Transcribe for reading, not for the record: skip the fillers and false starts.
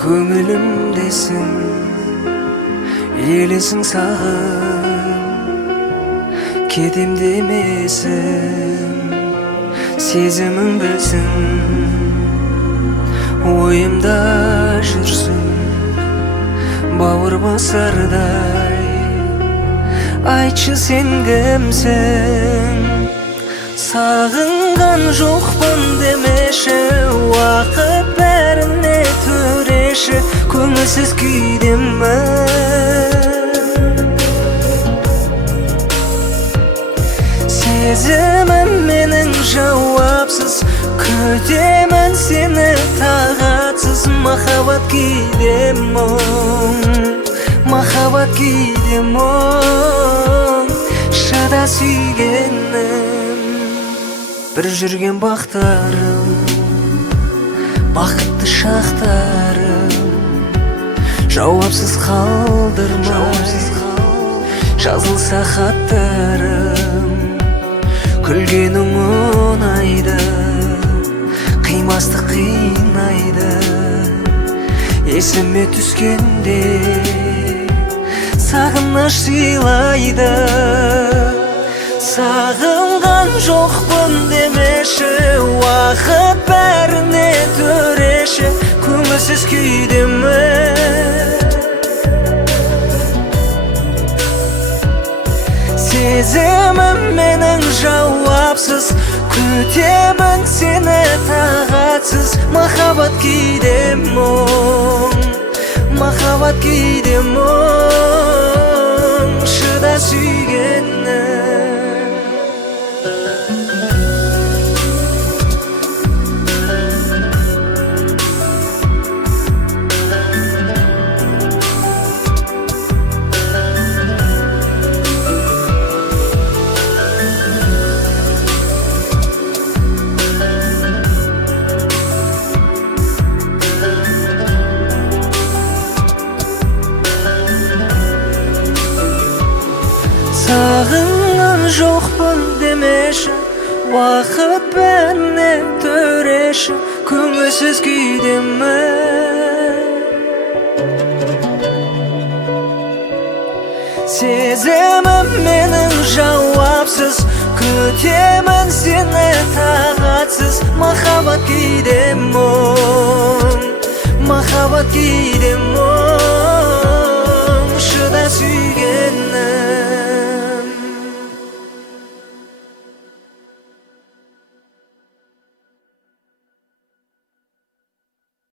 көңілімдесің, елесің сағым, кетем демесін, сезімің білсін, ойымда жүрсің, бауыр басардай. Айтшы сен кімсің, сағынған жоқпын демеші, уақыт бәріне төреші, көңілсіз күйдемін. Сезімім менің жауапсыз, күтемін сені тағатсыз. Махаббат кейде мұң, махаббат кейде мұң, шыда сүйгенім. Бір жүрген бақтарым, бақытты шақтарым, жауапсыз қалдырмай жазылса хаттарым. Күлгенің ұнайды, қимастық қинайды. Есіме түскенде сағыныш сыйлайды. Сағынған жоқпын демеші, уақыт бәріне төреші, көңілсіз күйдемін. Сезімім менің жауапсыз, күтемін сені тағатсыз. Махаббат кейде мұң, махаббат кейде мұң, шыда сүйгенім. Сағынған жоқпын демеші, уақыт бәріне төреші, көңілсіз күйдемін. Сезімім менің жауапсыз, күтемін сені тағатсыз. Махаббат кейде мұң, махаббат кейде